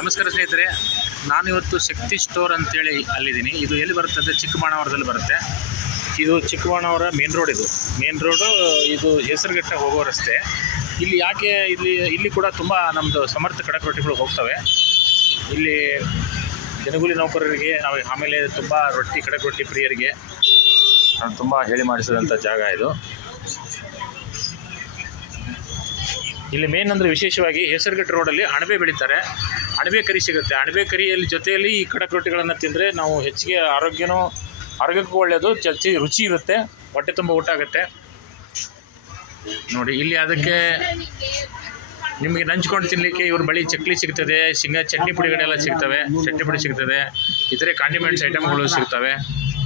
ನಮಸ್ಕಾರ ಸ್ನೇಹಿತರೆ, ನಾನು ಇವತ್ತು ಶಕ್ತಿ ಸ್ಟೋರ್ ಅಂತೇಳಿ ಅಲ್ಲಿದ್ದೀನಿ. ಇದು ಎಲ್ಲಿ ಬರುತ್ತೆ? ಚಿಕ್ಕಬಾಣಾವರದಲ್ಲಿ ಬರುತ್ತೆ. ಇದು Chikkabanavara main road. Main road ಇದು ಹೆಸರುಘಟ್ಟ ಹೋಗೋ ರಸ್ತೆ. ಇಲ್ಲಿ ಯಾಕೆ ಇಲ್ಲಿ ಕೂಡ ತುಂಬ ನಮ್ಮದು ಸಮರ್ಥ ಖಡಕ್ ರೊಟ್ಟಿಗಳು ಹೋಗ್ತವೆ. ಇಲ್ಲಿ ದಿನಗೂಲಿ ನೌಕರರಿಗೆ ಆಮೇಲೆ ತುಂಬ ಖಡಕ್ ರೊಟ್ಟಿ ಪ್ರಿಯರಿಗೆ ನಾನು ತುಂಬ ಹೇಳಿ ಮಾಡಿಸಿದಂಥ ಜಾಗ ಇದು. ಇಲ್ಲಿ ಮೇನ್ ಅಂದರೆ ವಿಶೇಷವಾಗಿ ಹೆಸರುಘಟ್ಟ ರೋಡಲ್ಲಿ ಅಣಬೆ ಬೆಳೀತಾರೆ. ಅಣಬೆ ಕರಿ ಸಿಗುತ್ತೆ. ಅಣಬೆ ಕರಿಯಲ್ಲಿ ಜೊತೆಯಲ್ಲಿ ಈ ಖಡಕ್ ರೊಟ್ಟಿಗಳನ್ನು ತಿಂದರೆ ನಾವು ಹೆಚ್ಚಿಗೆ ಆರೋಗ್ಯಕ್ಕೂ ಒಳ್ಳೆಯದು, ರುಚಿ ಇರುತ್ತೆ, ಹೊಟ್ಟೆ ತುಂಬ ಊಟ ಆಗುತ್ತೆ. ನೋಡಿ ಇಲ್ಲಿ ಅದಕ್ಕೆ ನಿಮಗೆ ನಂಚ್ಕೊಂಡು ತಿನ್ನಲಿಕ್ಕೆ ಇವ್ರ ಬಳಿ ಚಕ್ಲಿ ಸಿಗ್ತದೆ, ಚಟ್ನಿ ಪುಡಿಗಳೆಲ್ಲ ಸಿಗ್ತವೆ, ಚಟ್ನಿ ಪುಡಿ ಸಿಗ್ತದೆ, ಇತರೆ ಕಾಂಡಿಮೆಂಟ್ಸ್ ಐಟಮ್ಗಳು ಸಿಗ್ತವೆ.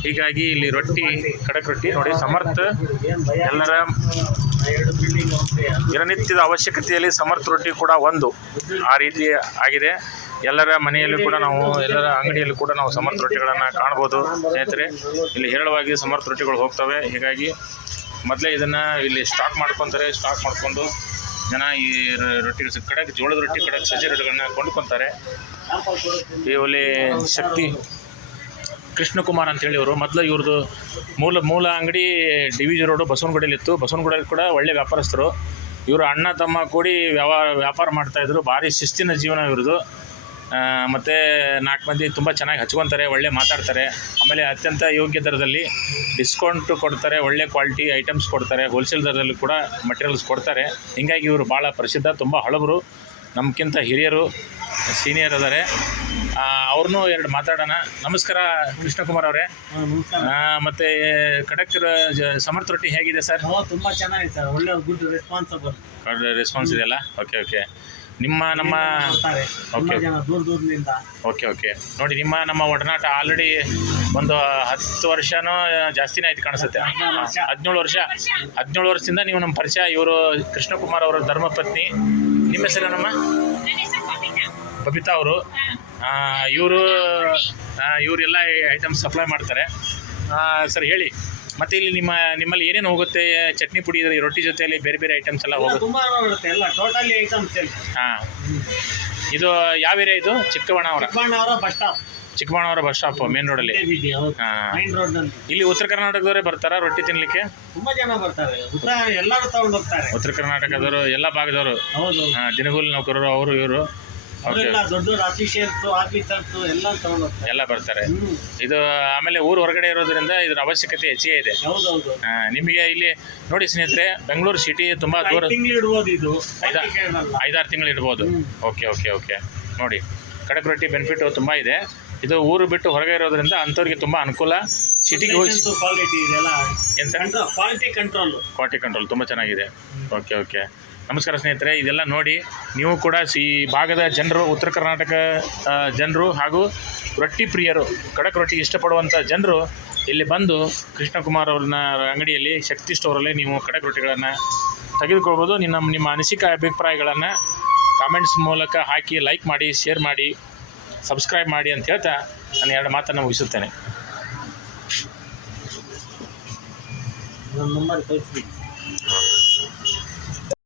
ಹೀಗಾಗಿ ಇಲ್ಲಿ ಖಡಕ್ ರೊಟ್ಟಿ ನೋಡಿ ಸಮರ್ಥ ಎಲ್ಲರ ದಿನನಿತ್ಯದ ಅವಶ್ಯಕತೆಯಲ್ಲಿ ಸಮರ್ಥ ರೊಟ್ಟಿ ಕೂಡ ಒಂದು ಆ ರೀತಿ ಆಗಿದೆ. ಎಲ್ಲರ ಮನೆಯಲ್ಲೂ ಕೂಡ ಎಲ್ಲರ ಅಂಗಡಿಯಲ್ಲೂ ಕೂಡ ನಾವು ಸಮರ್ಥ ರೊಟ್ಟಿಗಳನ್ನು ಕಾಣ್ಬೋದು ಸ್ನೇಹಿತರೆ. ಇಲ್ಲಿ ಹೇರಳವಾಗಿ ಸಮರ್ಥ ರೊಟ್ಟಿಗಳು ಹೋಗ್ತವೆ. ಹೀಗಾಗಿ ಮೊದಲೇ ಇದನ್ನು ಇಲ್ಲಿ ಸ್ಟಾಕ್ ಮಾಡ್ಕೊಂಡು ಜನ ಈ ರೊಟ್ಟಿ ಜೋಳದ ರೊಟ್ಟಿ ಸಜ್ಜೆ ರೊಟ್ಟಿಗಳನ್ನ ಕೊಂಡ್ಕೊತಾರೆ. ಇಲ್ಲಿ ಶಕ್ತಿ ಕೃಷ್ಣಕುಮಾರ್ ಅಂತೇಳಿ ಇವರು ಮೊದಲು ಇವ್ರದ್ದು ಮೂಲ ಅಂಗಡಿ ಡಿವಿಜಿ ರೋಡು ಬಸವನಗುಡಿಯಲ್ಲಿತ್ತು. ಬಸವನಗುಡಿಯಲ್ಲಿ ಕೂಡ ಒಳ್ಳೆ ವ್ಯಾಪಾರಸ್ಥರು. ಇವರು ಅಣ್ಣ ತಮ್ಮ ಕೂಡಿ ವ್ಯಾಪಾರ ಮಾಡ್ತಾಯಿದ್ರು. ಭಾರಿ ಶಿಸ್ತಿನ ಜೀವನ ಇವ್ರದ್ದು. ಮತ್ತು 4 ಮಂದಿ ತುಂಬ ಚೆನ್ನಾಗಿ ಹಚ್ಕೊತಾರೆ, ಒಳ್ಳೆ ಮಾತಾಡ್ತಾರೆ. ಆಮೇಲೆ ಅತ್ಯಂತ ಯೋಗ್ಯ ದರದಲ್ಲಿ ಡಿಸ್ಕೌಂಟ್ ಕೊಡ್ತಾರೆ, ಒಳ್ಳೆ ಕ್ವಾಲಿಟಿ ಐಟಮ್ಸ್ ಕೊಡ್ತಾರೆ, ಹೋಲ್ಸೇಲ್ ದರದಲ್ಲಿ ಕೂಡ ಮಟೀರಿಯಲ್ಸ್ ಕೊಡ್ತಾರೆ. ಹೀಗಾಗಿ ಇವರು ಭಾಳ ಪ್ರಸಿದ್ಧ, ತುಂಬ ಹಳಬರು, ನಮಗಿಂತ ಹಿರಿಯರು, ಸೀನಿಯರ್ ಅದಾರೆ. ಅವ್ರನ್ನೂ ಎರಡು ಮಾತಾಡೋಣ. ನಮಸ್ಕಾರ ಕೃಷ್ಣಕುಮಾರ್ ಅವರೇ. ಮತ್ತು ಖಡಕ್ ಸಮರ್ಥ ರೊಟ್ಟಿ ಹೇಗಿದೆ ಸರ್? ತುಂಬ ಚೆನ್ನಾಗಿದೆ ಸರ್, ಒಳ್ಳೆ ಗುಡ್ ರೆಸ್ಪಾನ್ಸ್ ಇದೆಯಲ್ಲ? ಓಕೆ. ನಮ್ಮ ದೂರದಿಂದ ಓಕೆ ನೋಡಿ, ನಮ್ಮ ಒಡನಾಟ ಆಲ್ರೆಡಿ ಒಂದು 10 ವರ್ಷನೂ ಜಾಸ್ತಿನೇ ಆಯ್ತು ಕಾಣಿಸುತ್ತೆ. 17 ವರ್ಷದಿಂದ ನೀವು ನಮ್ಮ ಪರಿಚಯ. ಇವರು ಕೃಷ್ಣಕುಮಾರ್ ಅವರ ಧರ್ಮಪತ್ನಿ. ನಿಮ್ಮ ಹೆಸರು ನಮ್ಮ ಬಬಿತಾ ಅವರು. ಇವರೆಲ್ಲ ಐಟಮ್ಸ್ ಸಪ್ಲೈ ಮಾಡ್ತಾರೆ. ಸರ್ ಹೇಳಿ, ಮತ್ತು ಇಲ್ಲಿ ನಿಮ್ಮಲ್ಲಿ ಏನೇನು ಹೋಗುತ್ತೆ? ಚಟ್ನಿ ಪುಡಿ ರೊಟ್ಟಿ ಜೊತೆಯಲ್ಲಿ ಬೇರೆ ಐಟಮ್ಸ್ ಎಲ್ಲ ಹೋಗುತ್ತೆ? ಎಲ್ಲ ಟೋಟಲಿ ಐಟಮ್ಸ್. ಹಾಂ, ಇದು ಯಾವ ಏರಿಯಾ ಇದು? ಚಿಕ್ಕಬಾಣಾವರ ಬಸ್ ಸ್ಟಾಪ್ ಮೇನ್ ರೋಡಲ್ಲಿ. ಇಲ್ಲಿ ಉತ್ತರ ಕರ್ನಾಟಕದವರೇ ಬರ್ತಾರಾ ರೊಟ್ಟಿ ತಿನ್ನಲಿಕ್ಕೆ? ತುಂಬ ಜನ ಬರ್ತಾರೆ, ಎಲ್ಲರೂ ತಗೊಂಡು ಹೋಗ್ತಾರೆ. ಉತ್ತರ ಕರ್ನಾಟಕದವರು, ಎಲ್ಲ ಭಾಗದವರು, ದಿನಗೂಲಿ ನೌಕರರು, ಅವರು ಇವರು ದೊಡ್ಡ ಆಫೀಸರ್ಸ್ ಎಲ್ಲ ಬರ್ತಾರೆ. ಇದು ಆಮೇಲೆ ಊರು ಹೊರಗಡೆ ಇರೋದ್ರಿಂದ ಇದರ ಅವಶ್ಯಕತೆ ಹೆಚ್ಚಿಗೆ ಇದೆ. ನಿಮಗೆ ಇಲ್ಲಿ ನೋಡಿ ಸ್ನೇಹಿತರೆ, ಬೆಂಗಳೂರು ಸಿಟಿ ತುಂಬ ದೂರ, 5-6 ತಿಂಗಳು ಇಡ್ಬೋದು. ಓಕೆ ನೋಡಿ, ಖಡಕ್ ರೊಟ್ಟಿ ಬೆನಿಫಿಟ್ ತುಂಬ ಇದೆ. ಇದು ಊರು ಬಿಟ್ಟು ಹೊರಗೆ ಇರೋದ್ರಿಂದ ಅಂಥವ್ರಿಗೆ ತುಂಬ ಅನುಕೂಲ. ಸಿಟಿಗೆ ಹೋಗಿ ಏನು ಸರ್? ಕ್ವಾಲಿಟಿ ಕಂಟ್ರೋಲ್ ತುಂಬ ಚೆನ್ನಾಗಿದೆ. ಓಕೆ. ನಮಸ್ಕಾರ ಸ್ನೇಹಿತರೆ, ಇದೆಲ್ಲ ನೋಡಿ ನೀವು ಕೂಡ ಈ ಭಾಗದ ಜನರು, ಉತ್ತರ ಕರ್ನಾಟಕ ಜನರು ಹಾಗೂ ರೊಟ್ಟಿ ಪ್ರಿಯರು, ಖಡಕ್ ರೊಟ್ಟಿ ಇಷ್ಟಪಡುವಂಥ ಜನರು ಇಲ್ಲಿ ಬಂದು ಕೃಷ್ಣಕುಮಾರ್ ಅವ್ರನ್ನ ಅಂಗಡಿಯಲ್ಲಿ ಶಕ್ತಿ ಸ್ಟೋರಲ್ಲಿ ನೀವು ಖಡಕ್ ರೊಟ್ಟಿಗಳನ್ನು ತೆಗೆದುಕೊಳ್ಬೋದು. ನಿಮ್ಮ ಅನಿಸಿಕೆ ಅಭಿಪ್ರಾಯಗಳನ್ನು ಕಾಮೆಂಟ್ಸ್ ಮೂಲಕ ಹಾಕಿ, ಲೈಕ್ ಮಾಡಿ, ಶೇರ್ ಮಾಡಿ, ಸಬ್ಸ್ಕ್ರೈಬ್ ಮಾಡಿ ಅಂತ ಹೇಳ್ತಾ ನಾನು 2 ಮಾತನ್ನು ಮುಗಿಸುತ್ತೇನೆ.